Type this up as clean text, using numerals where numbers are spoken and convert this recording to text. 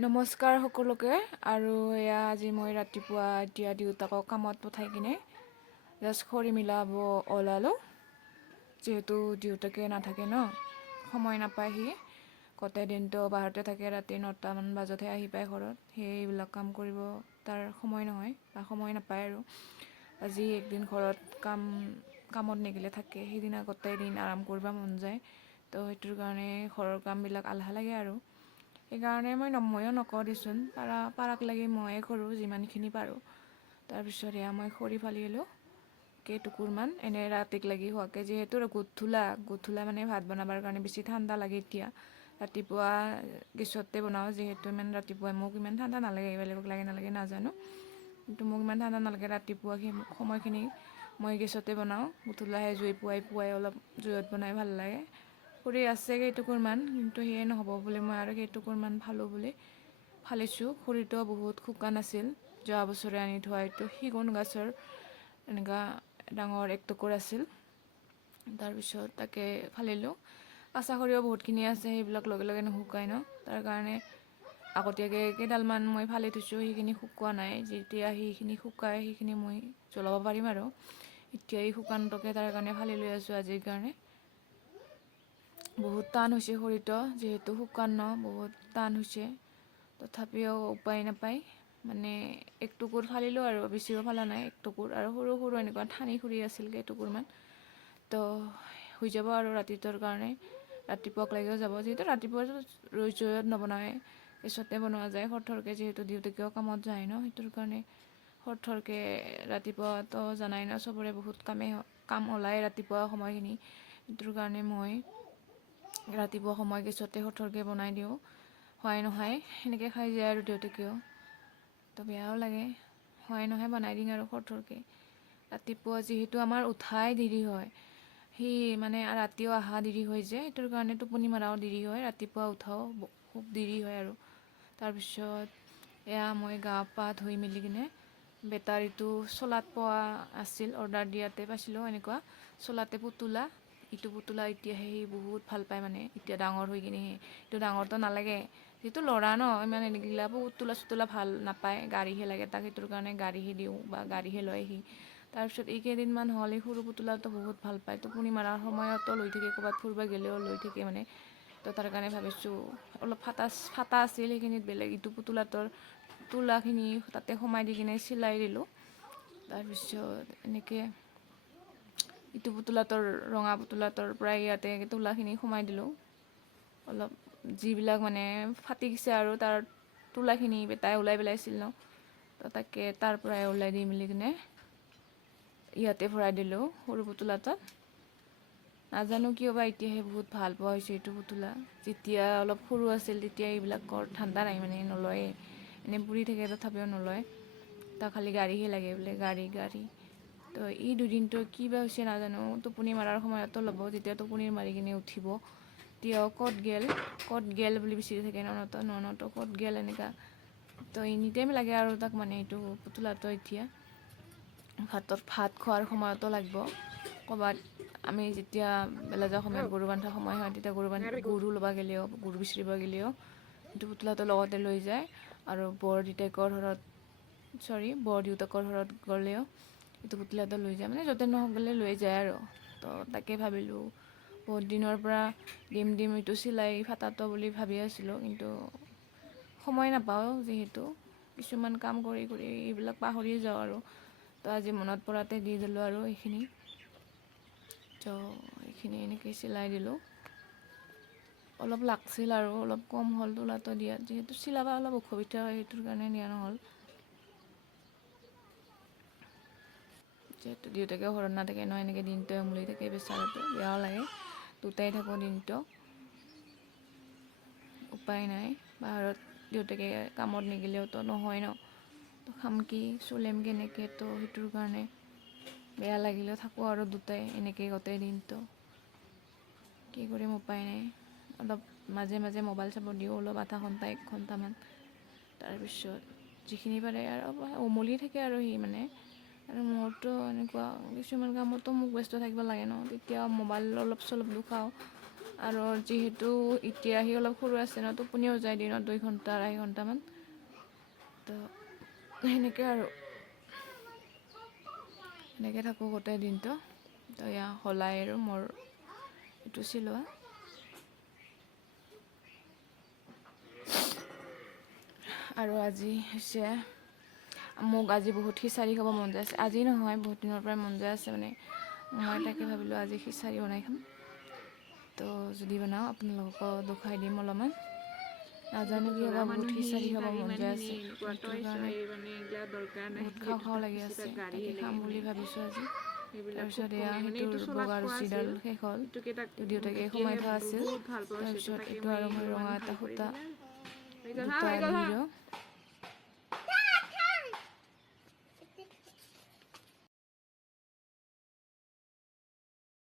নমস্কাৰ সকলোকে। আৰু এয়া আজি মই ৰাতিপুৱা এতিয়া দেউতাকক কামত পঠাই কিনে জাষ্ট খৰি মিলাব ওলালোঁ। যিহেতু দেউতাকে নাথাকে ন, সময় নাপায়, সি গোটেই দিনটো বাহিৰতে থাকে, ৰাতি 9টামান বজাতহে আহি পায় ঘৰত। সেইবিলাক কাম কৰিব তাৰ সময় নহয় বা সময় নাপায়। আৰু আজি একদিন ঘৰত কামত নেগিলে থাকে, সেইদিনা গোটেই দিন আৰাম কৰিব মন যায়। তো সেইটোৰ কাৰণে ঘৰৰ কামবিলাক আলহা লাগে আৰু সেইকাৰণে ময়ো নকওঁ দেচোন, পাৰাক লাগি ময়ে কৰোঁ যিমানখিনি পাৰোঁ। তাৰপিছত এয়া মই খৰি ফালিলোঁ কেইটুকুৰমান, এনে ৰাতিক লাগি হোৱাকৈ। যিহেতু গধূলা মানে ভাত বনাবৰ কাৰণে বেছি ঠাণ্ডা লাগে। এতিয়া ৰাতিপুৱা গেছতে বনাওঁ, যিহেতু ইমান ৰাতিপুৱা মোক ইমান ঠাণ্ডা নালাগে, বেলেগক লাগে নালাগে নাজানো, কিন্তু মোক ইমান ঠাণ্ডা নালাগে। ৰাতিপুৱা সেই সময়খিনি মই গেছতে বনাওঁ, গধূলাহে জুই পুৱাই অলপ জুইত বনাই ভাল লাগে। খৰি আছে কেইটুকুৰমান, কিন্তু সেয়ে নহ'ব বুলি মই আৰু কেইটুকুৰমান ফালিছোঁ। খৰিটো বহুত শুকান আছিল, যোৱা বছৰে আনি থোৱা। এইটো সিগুন গছৰ এনেকুৱা ডাঙৰ একটুকুৰ আছিল। তাৰপিছত তাকে ফালিলোঁ। কেঁচা খৰিও বহুতখিনি আছে, সেইবিলাক লগে লগে নুশুকাই ন, তাৰ কাৰণে আগতীয়াকৈ কেইডালমান মই ফালি থৈছোঁ। সেইখিনি শুকোৱা নাই, যেতিয়া সেইখিনি শুকাই সেইখিনি মই জ্বলাব পাৰিম। আৰু এতিয়া এই শুকানটোকে তাৰ কাৰণে ফালি লৈ আছোঁ আজিৰ কাৰণে। বহুত টান হৈছে খৰিটো, যিহেতু শুকান ন, বহুত টান হৈছে। তথাপিও উপায় নাপায়, মানে এক টুকুৰ ফালিলোঁ আৰু বেছিও ফালা নাই, এক টুকুৰ। আৰু সৰু সৰু এনেকুৱা ঠানি খৰি আছিল কেইটুকুৰমান, তো হৈ যাব আৰু ৰাতিটোৰ কাৰণে। ৰাতিপুৱাক লাগিও যাব, যিহেতু ৰাতিপুৱা জুইত নবনায়, গেছতে বনোৱা যায় থৰকৈ, যিহেতু দেউতাকেও কামত যায় ন, সেইটোৰ কাৰণে থৰকৈ ৰাতিপুৱাতো জানাই ন, চবৰে বহুত কাম ওলায় ৰাতিপুৱা সময়খিনি। সেইটোৰ কাৰণে মই ৰাতিপুৱা সময় গেছতে থৰকৈ বনাই দিওঁ। হয় নহয় সেনেকৈ খাই যায় আৰু দেউতাকেও, তো বেয়াও লাগে। হয় নহয় বনাই দিওঁ আৰু থৰকৈ। ৰাতিপুৱা যিহেতু আমাৰ উঠাই দেৰি হয়, সি মানে ৰাতিও অহা দেৰি হৈ যায়, সেইটোৰ কাৰণে টোপনি মৰাও দেৰি হয়, ৰাতিপুৱা উঠাও খুব দেৰি হয়। আৰু তাৰপিছত এয়া মই গা পা ধুই মেলি কিনে বেটাৰীটো চলাত পোৱা আছিল, অৰ্ডাৰ দিয়াতে পাইছিলোঁ এনেকুৱা চলাতে পুতলা। ইটো পুতলা এতিয়াহে সি বহুত ভাল পায়, মানে এতিয়া ডাঙৰ হৈ কিনে এইটো ডাঙৰটো নালাগে, যিহেতু ল'ৰা ন, ইমান এনেগিলা পুতলা চুতলা ভাল নাপায়, গাড়ীহে লাগে তাক। সেইটোৰ কাৰণে গাড়ীহে দিওঁ বা গাড়ীহে লয় সি। তাৰপিছত এইকেইদিনমান হ'ল এই সৰু পুতলাটো বহুত ভাল পায়, টোপনি মৰাৰ সময়তো লৈ থাকে, ক'ৰবাত ফুৰিব গ'লেও লৈ থাকে মানে। তো তাৰ কাৰণে ভাবিছোঁ অলপ ফাটা আছিল, সেইখিনিত বেলেগ ইটো পুতলাটোৰ তোলাখিনি তাতে সোমাই দি কিনে চিলাই দিলোঁ। তাৰপিছত এনেকৈ ইটো পুতলাটোৰ ৰঙা পুতলাটোৰ পৰাই ইয়াতে তোলাখিনি সোমাই দিলোঁ। অলপ যিবিলাক মানে ফাটি গৈছে আৰু তাৰ তোলাখিনি বেটাই ওলাই পেলাইছিল ন, তো তাকে তাৰ পৰাই ওলাই দি মেলি কিনে ইয়াতে ভৰাই দিলোঁ সৰু পুতলাটোত। নাজানো কিয় বা এতিয়াহে বহুত ভাল পোৱা হৈছে এইটো পুতলা। যেতিয়া অলপ সৰু আছিল তেতিয়া এইবিলাক ধান্দা নাই, মানে নলয়ে, এনেই পৰি থাকে তথাপিও নলয়। তাক খালি গাড়ীহে লাগে বোলে, গাড়ী। তো এই দুদিনটো কি বা হৈছে নাজানো, টোপনি মাৰাৰ সময়তো ল'ব, যেতিয়া টোপনি মাৰি কিনে উঠিব তেতিয়াও ক'ত গেল বুলি বিচাৰি থাকে, ননতো ক'ত গেল এনেকুৱা। তো এনি টাইম লাগে আৰু তাক, মানে এইটো পুতলাটো এতিয়া ভাত খোৱাৰ সময়তো লাগিব। ক'ৰবাত আমি যেতিয়া বেলেজাৰ সময়ত গৰু বান্ধাৰ সময় হয়, তেতিয়া গৰু ল'ব গ'লেও, গৰু বিচাৰিব গ'লেও এইটো পুতলাটো লগতে লৈ যায়। আৰু বৰ দেউতাকৰ ঘৰত গ'লেও এইটো পুতলাটো লৈ যায়, মানে য'তে নহওক গ'লে লৈ যায় আৰু। তো তাকে ভাবিলোঁ, বহুত দিনৰ পৰা দিম এইটো চিলাই ফাটাটো বুলি ভাবি আছিলোঁ, কিন্তু সময় নাপাওঁ, যিহেতু কিছুমান কাম কৰি এইবিলাক পাহৰি যাওঁ আৰু। তো আজি মনত পৰাতে দি দিলোঁ আৰু এইখিনি। তো এইখিনি এনেকৈ চিলাই দিলোঁ। অলপ লাগছিল আৰু অলপ কম হ'ল তোলাটো দিয়াত, যিহেতু চিলাব অলপ অসুবিধা হয়, সেইটোৰ কাৰণে দিয়া নহ'ল। যিহেতু দেউতাকেও ঘৰত নাথাকে ন, এনেকৈ দিনটো উমলি থাকে বেচাৰাটো, বেয়াও লাগে। দুটাই থাকোঁ দিনটো, উপায় নাই। বাহিৰত দেউতাকে কামত নিগিলেওতো নহয় ন, তো খাম কি চলিম কেনেকৈ, তো সেইটোৰ কাৰণে বেয়া লাগিলেও থাকোঁ আৰু দুটাই এনেকৈ গোটেই দিনটো। কি কৰিম উপায় নাই। অলপ মাজে মাজে মোবাইল চাব দিওঁ, অলপ আধা ঘণ্টা 1 ঘণ্টামান। তাৰপিছত যিখিনি পাৰে আৰু উমলি থাকে আৰু সি মানে। আৰু মোৰতো এনেকুৱা কিছুমান কামতো মোক ব্যস্ত থাকিব লাগে ন, তেতিয়া মোবাইল অলপ চলপ দুখাওঁ। আৰু যিহেতু এতিয়া আহি অলপ সৰু আছে ন, টোপনিও যায় দিনত 2 ঘণ্টা 2.5 ঘণ্টামান, তো সেনেকৈ আৰু এনেকৈ থাকোঁ গোটেই দিনটো। তো এয়া হলাই আৰু মোৰ এইটো চিলোৱা। আৰু আজি হৈছে মোক আজি বহুত খিচাৰি খাব মন যায় আছে। আজি নহয়, বহুত দিনৰ পৰাই মন যায় আছে, মানে মই তাকে ভাবিলোঁ আজি খিচাৰি বনাই খাম। তো যদি বনাওঁ আপোনালোককো দেখুৱাই দিম অলপমান। নাজানো কিয় বা বহুত খিচাৰি খাব মন যায় আছে, সেইটোৰ কাৰণে বহুত খাওঁ লাগি আছে, তাকে খাম বুলি ভাবিছোঁ আজি। তাৰপিছত এয়া সেইটোৰ বগা ৰছীডাল শেষ হ'ল, তো দেউতাকে সোমাই থোৱা আছিল। তাৰপিছত এইটো আৰু মই ৰঙা এটা সূতা দুটা দিলোঁ,